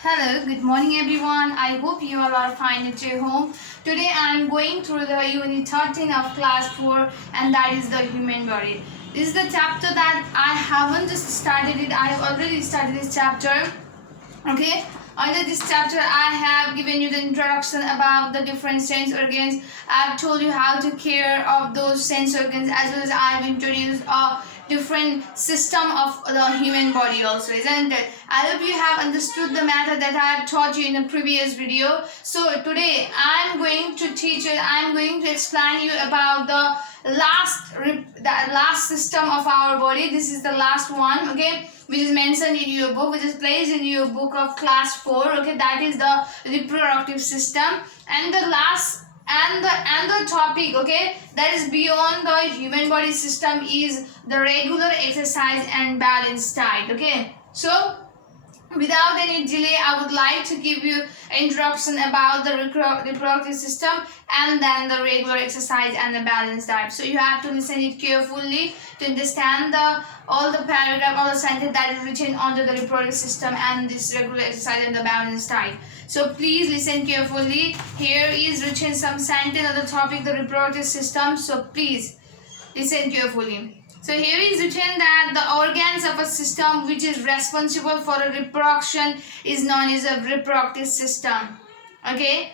Hello, good morning everyone. I hope you all are fine at your home. Today I am going through the unit 13 of class 4 and that is the human body. This is the chapter that I haven't just started it. I have already started this chapter. Okay, under this chapter I have given you the introduction about the different sense organs. I have told you how to care of those sense organs, as well as I have introduced a different system of the human body also, isn't it? I hope you have understood the matter that I have taught you in a previous video. So today I am going to teach you, I am going to explain you about the last system of our body. This is the last one, okay, which is mentioned in your book, which is placed in your book of class 4. Okay, that is the reproductive system. And the last and the topic, okay, that is beyond the human body system is the regular exercise and balanced diet. Okay, so without any delay, I would like to give you an introduction about the reproductive system and then the regular exercise and the balanced diet. So you have to listen it carefully to understand all the paragraph, all the sentence that is written under the reproductive system and this regular exercise and the balanced diet. So please listen carefully. Here is written some sentence on the topic the reproductive system. So please listen carefully. So here is written that the organs of a system which is responsible for a reproduction is known as a reproductive system. Okay,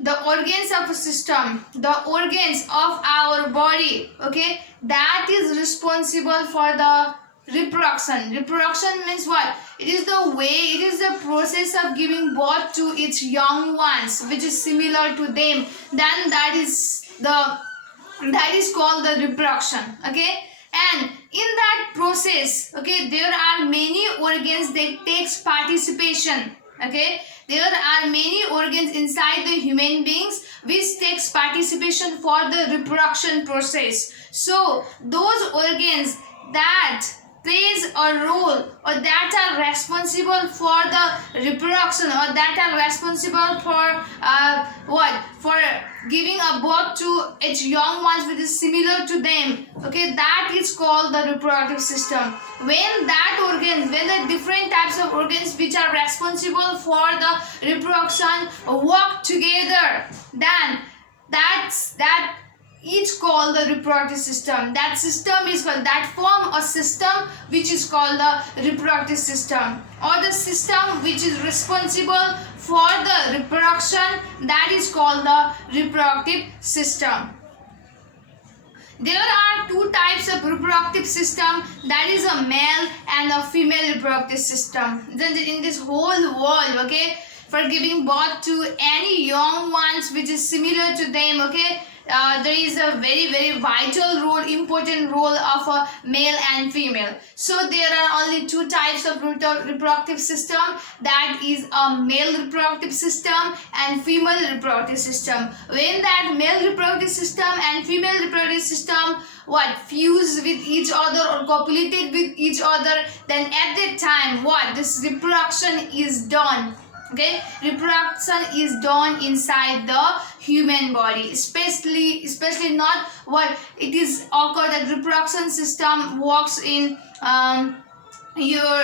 the organs of a system, the organs of our body, okay, that is responsible for the reproduction. Reproduction means what? It is the way, it is the process of giving birth to its young ones, which is similar to them. Then that is called the reproduction. Okay, and in that process, okay, there are many organs that takes participation. Okay, there are many organs inside the human beings which takes participation for the reproduction process. So those organs that plays a role or that are responsible for the reproduction or that are responsible for for giving a birth to its young ones which is similar to them, okay, that is called the reproductive system. When the different types of organs which are responsible for the reproduction work together, then that each called the reproductive system. That system is called, that form a system which is called the reproductive system, or the system which is responsible for the reproduction, that is called the reproductive system. There are two types of reproductive system, that is a male and a female reproductive system. Then in this whole world, okay, for giving birth to any young ones which is similar to them, okay, there is a very vital role, important role of a male and female. So there are only two types of reproductive system, that is a male reproductive system and female reproductive system. When that male reproductive system and female reproductive system fuse with each other or copulated with each other, then at that time this reproduction is done. Okay, reproduction is done inside the human body, especially not it is occur that reproduction system works in your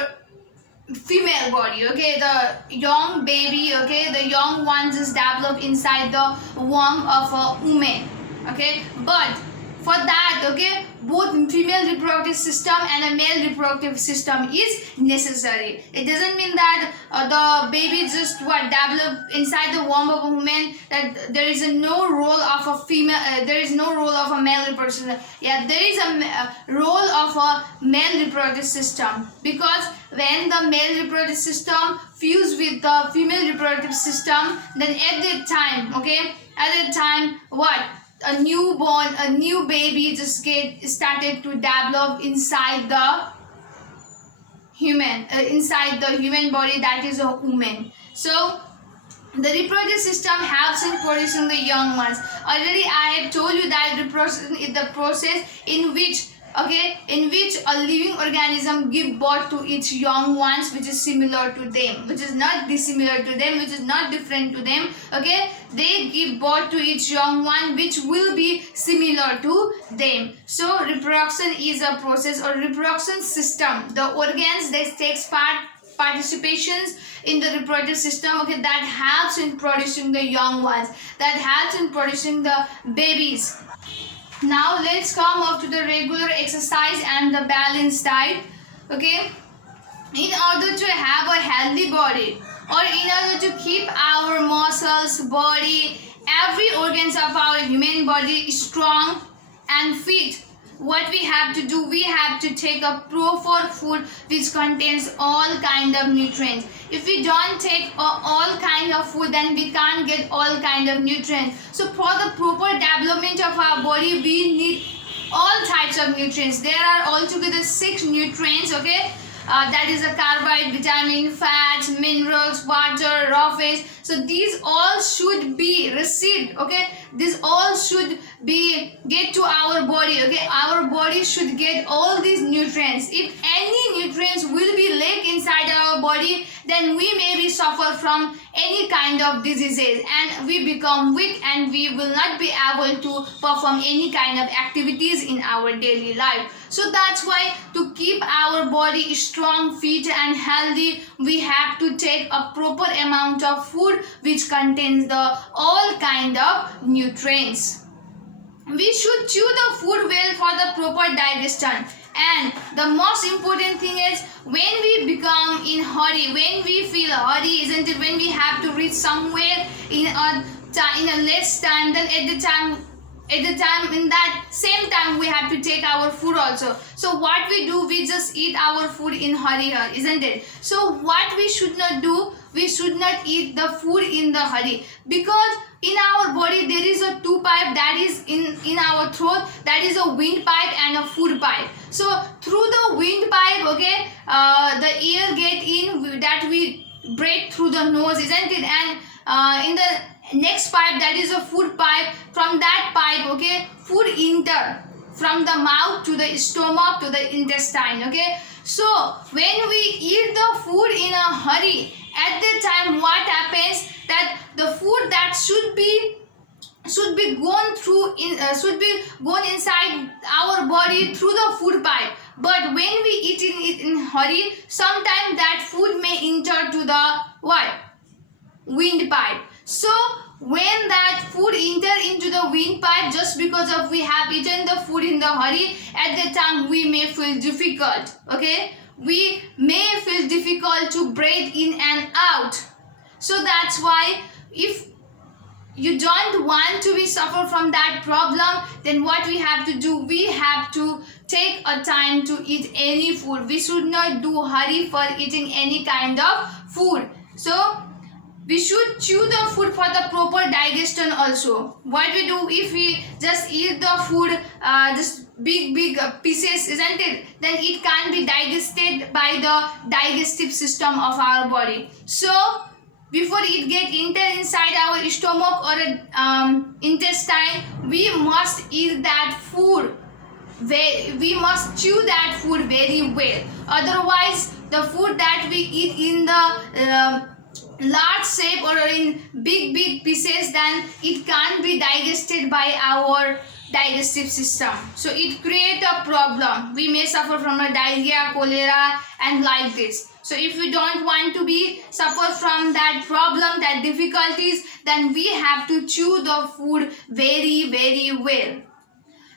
female body. Okay, the young baby, okay, the young ones is developed inside the womb of a woman. Okay, but for that, okay, both female reproductive system and a male reproductive system is necessary. It doesn't mean that the baby just develop inside the womb of a woman, that there is no role of a female, there is no role of a male reproductive system. Yeah, there is a role of a male reproductive system, because when the male reproductive system fuse with the female reproductive system, then at that time, okay, at that time a new baby just started to develop inside the human body, that is a woman. So the reproductive system helps in producing the young ones. Already I have told you that reproduction is the process in which a living organism give birth to its young ones which is similar to them, which is not dissimilar to them, which is not different to them. Okay, they give birth to its young one which will be similar to them. So reproduction is a process or reproduction system. The organs that takes part participations in the reproductive system, okay, that helps in producing the young ones, that helps in producing the babies. Now let's come up to the regular exercise and the balanced diet. Okay, in order to have a healthy body, or in order to keep our muscles, body, every organs of our human body strong and fit, what we have to do, we have to take a proper food which contains all kind of nutrients. If we don't take all kind of food, then we can't get all kind of nutrients. So for the proper development of our body, we need all types of nutrients. There are altogether 6 nutrients, okay, that is a carbohydrate, vitamin, fats, minerals, water, raw fish. So these all should be received, okay, these all should be get to our body, okay, our body should get all these nutrients. If any nutrients will be lack inside our body, then we may be suffer from any kind of diseases, and we become weak, and we will not be able to perform any kind of activities in our daily life. So that's why to keep our body strong, fit and healthy, we have to take a proper amount of food which contains the all kind of nutrients. We should chew the food well for the proper digestion. And the most important thing is, when we become in hurry, when we feel hurry, isn't it, when we have to reach somewhere in a less time, then at in that same time we have to take our food also. So what we do, we just eat our food in hurry here, isn't it? So what we should not do, we should not eat the food in the hurry, because in our body there is a 2 pipe that is in our throat, that is a wind pipe and a food pipe. So through the wind pipe, okay, the air get in, that we breathe through the nose, isn't it? And in the next pipe, that is a food pipe, from that pipe, okay, food enter from the mouth to the stomach to the intestine, okay. So when we eat the food in a hurry, at the time what happens, that the food that should be gone through should be gone inside our body through the food pipe, but when we eat it in hurry, sometimes that food may enter to the what, wind pipe. So when that food enter into the wind pipe, just because of we have eaten the food in the hurry, at that time we may feel difficult, okay, we may feel difficult to breathe in and out. So that's why, if you don't want to be suffer from that problem, then what we have to do, we have to take a time to eat any food. We should not do hurry for eating any kind of food. So we should chew the food for the proper digestion also. What we do, if we just eat the food just big pieces, isn't it, then it can't be digested by the digestive system of our body. So before it get enter inside our stomach or intestine, we must eat that food. We must chew that food very well. Otherwise, the food that we eat in the large shape or in big pieces, then it can't be digested by our digestive system. So it creates a problem. We may suffer from a diarrhea, cholera, and like this. So if we don't want to be suffer from that problem, that difficulties, then we have to chew the food very well.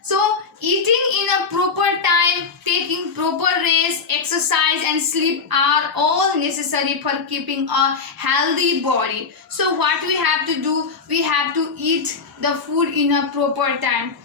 So eating in a proper time, taking proper rest, exercise and sleep are all necessary for keeping a healthy body. So what we have to do, we have to eat the food in a proper time.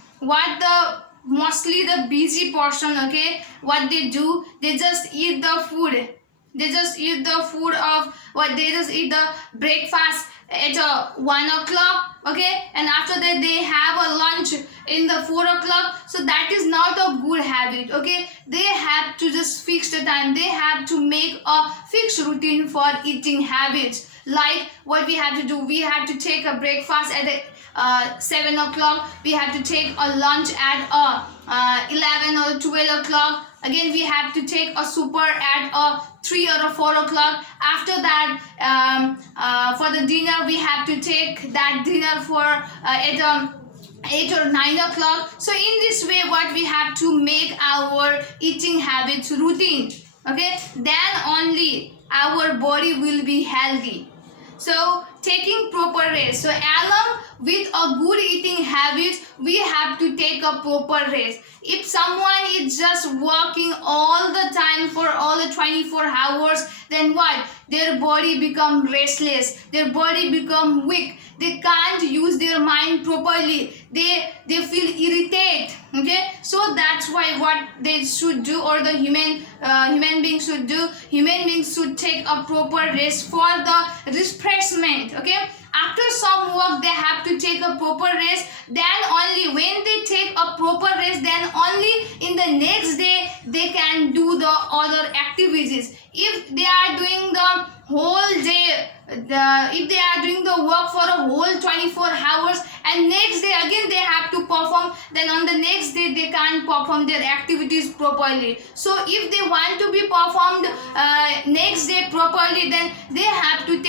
Mostly the busy person, okay, what they do, they just eat the food. They just eat the food of they just eat the breakfast at 1 o'clock, okay, and after that they have a lunch in the 4 o'clock. So that is not a good habit, okay. They have to just fix the time. They have to make a fixed routine for eating habits. Like what we have to do, we have to take a breakfast at 7 o'clock. We have to take a lunch at 11 or 12 o'clock. Again, we have to take a super at 3 or 4 o'clock. After that, for the dinner, we have to take that dinner for at 8 or 9 o'clock. So in this way, what we have to make our eating habits routine. Okay, then only our body will be healthy. So taking proper rest. So along with a good eating habit, we have to take a proper rest. If someone is just working all the time for all the 24 hours, then what? Their body become restless. Their body become weak. They can't use their mind properly. They feel irritated. Okay, so that's why what they should do, or the human beings should do. Human beings should take a proper rest for the refreshment. Okay, after some work they have to take a proper rest. Then only when they take a proper rest, then only in the next day they can do the other activities. If they are doing the whole day, if they are doing the work for a whole 24 hours and next day again they have to perform, then on the next day they can't perform their activities properly. So if they want to be performed next day properly, then they have to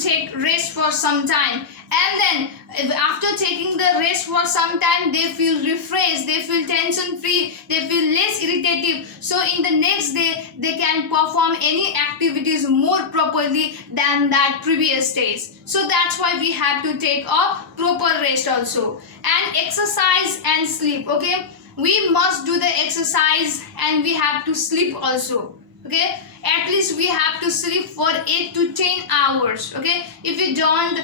take rest for some time. And then after taking the rest for some time, they feel refreshed, they feel tension free, they feel less irritative. So in the next day they can perform any activities more properly than that previous days. So that's why we have to take a proper rest also. And exercise and sleep. Okay, we must do the exercise and we have to sleep also. Okay, at least we have to sleep for 8 to 10 hours. Okay, if we don't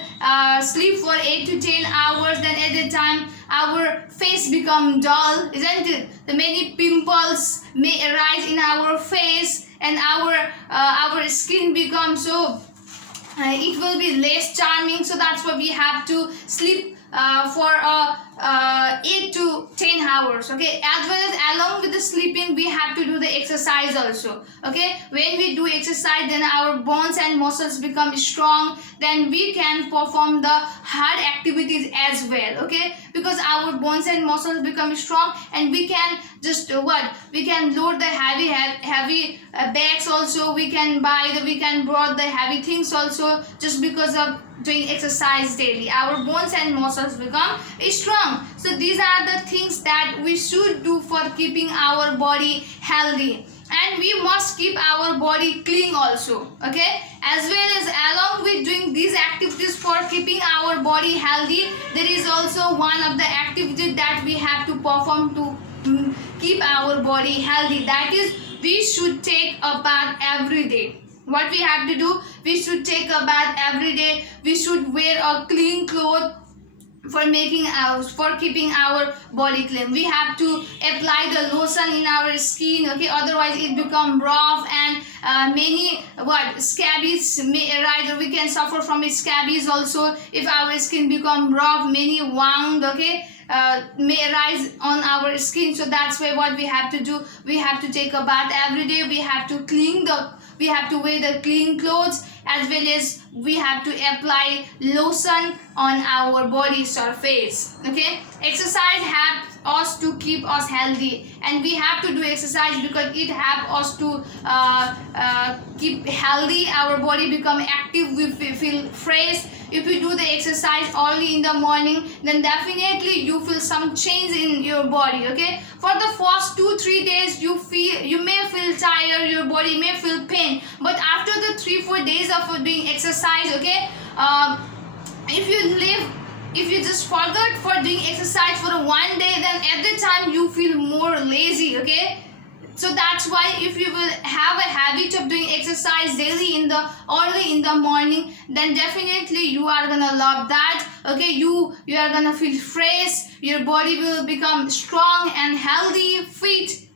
sleep for 8 to 10 hours, then at the time our face become dull, isn't it? The many pimples may arise in our face, and our skin becomes so it will be less charming. So that's why we have to sleep for 8 to 10 hours. Okay, as well as along with the sleeping we have to do the exercise also. Okay, when we do exercise, then our bones and muscles become strong, then we can perform the hard activities as well. Okay, because our bones and muscles become strong, and we can just we can load the heavy bags also. We can brought the heavy things also, just because of doing exercise daily. Our bones and muscles become strong. So these are the things that we should do for keeping our body healthy. And we must keep our body clean also. Okay, as well as along with doing these activities for keeping our body healthy, there is also one of the activities that we have to perform to keep our body healthy. That is, we should take a bath every day. What we have to do? We should take a bath every day. We should wear a clean cloth for keeping our body clean. We have to apply the lotion in our skin. Okay, otherwise it become rough, and many scabies may arise, or we can suffer from scabies also if our skin become rough. Many wound, okay, may arise on our skin. So that's why what we have to do, we have to take a bath every day. We have to wear the clean clothes, as well as we have to apply lotion on our body surface. Okay, exercise helps us to keep us healthy, and we have to do exercise because it helps us to keep healthy. Our body become active, we feel fresh. If you do the exercise early in the morning, then definitely you feel some change in your body. Okay, for the first 2-3 days you may feel tired, your body may feel pain, but after the 3-4 days of doing exercise, okay, if you just forget for doing exercise for one day, then at the time you feel more lazy. Okay, so that's why if you will have a habit of doing exercise daily early in the morning, then definitely you are gonna love that. Okay, you are gonna feel fresh, your body will become strong and healthy, fit.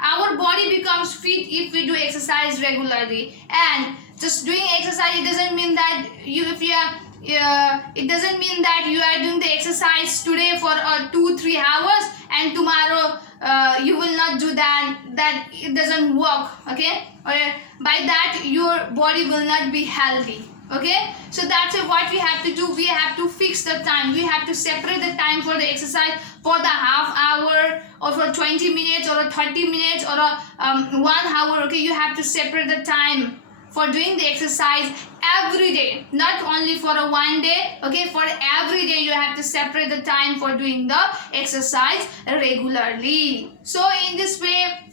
Our body becomes fit if we do exercise regularly. And just doing exercise, it doesn't mean that you are doing the exercise today for 2-3 hours and tomorrow you will not do that it doesn't work. Okay, or by that your body will not be healthy. Okay, so that's what we have to do. We have to fix the time. We have to separate the time for the exercise, for the half hour or for 20 minutes or 30 minutes or 1 hour. Okay, you have to separate the time for doing the exercise every day, not only for one day. Okay, for every day you have to separate the time for doing the exercise regularly. So in this way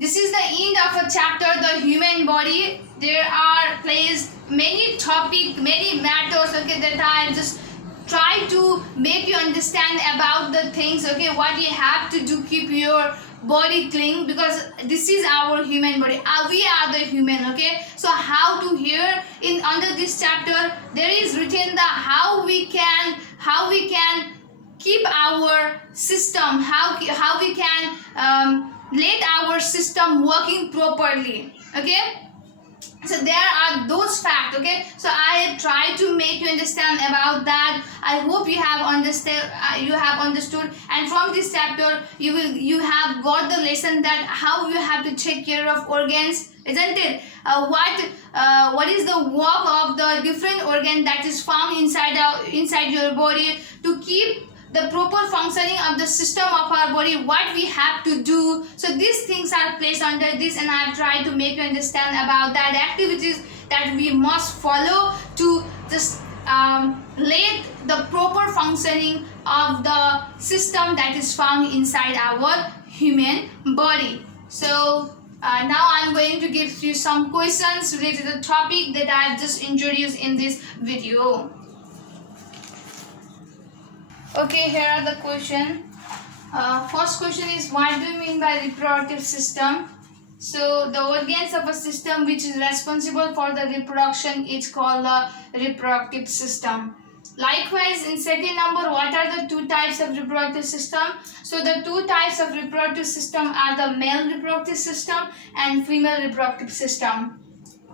this is the end of a chapter, the human body. There are placed many topic, many matters, okay, that I just try to make you understand about the things, okay, what you have to do, keep your body clean, because this is our human body. We are the human, okay. So how to here in under this chapter there is written the how we can keep our system, how we can let our system working properly, okay. So there are those facts, okay. So I try to make you understand about that. I hope you have understood, and from this chapter you have got the lesson that how you have to take care of organs, isn't it? What is the work of the different organ that is found inside your body to keep the proper functioning of the system of our body, what we have to do. So these things are placed under this, and I have tried to make you understand about that activities that we must follow to just let the proper functioning of the system that is found inside our human body. So now I'm going to give you some questions related to the topic that I have just introduced in this video. Okay, here are the question. First question is, what do you mean by reproductive system? So the organs of a system which is responsible for the reproduction is called the reproductive system. Likewise, in second number, what are the two types of reproductive system? So the two types of reproductive system are the male reproductive system and female reproductive system.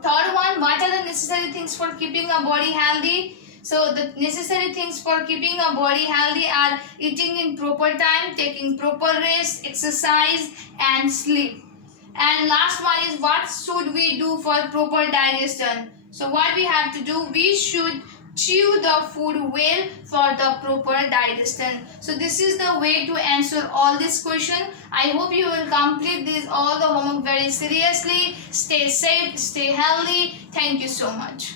Third one, what are the necessary things for keeping a body healthy? So the necessary things for keeping a body healthy are eating in proper time, taking proper rest, exercise and sleep. And last one is, what should we do for proper digestion? So what we have to do, we should chew the food well for the proper digestion. So this is the way to answer all this question. I hope you will complete all the homework very seriously. Stay safe, stay healthy. Thank you so much.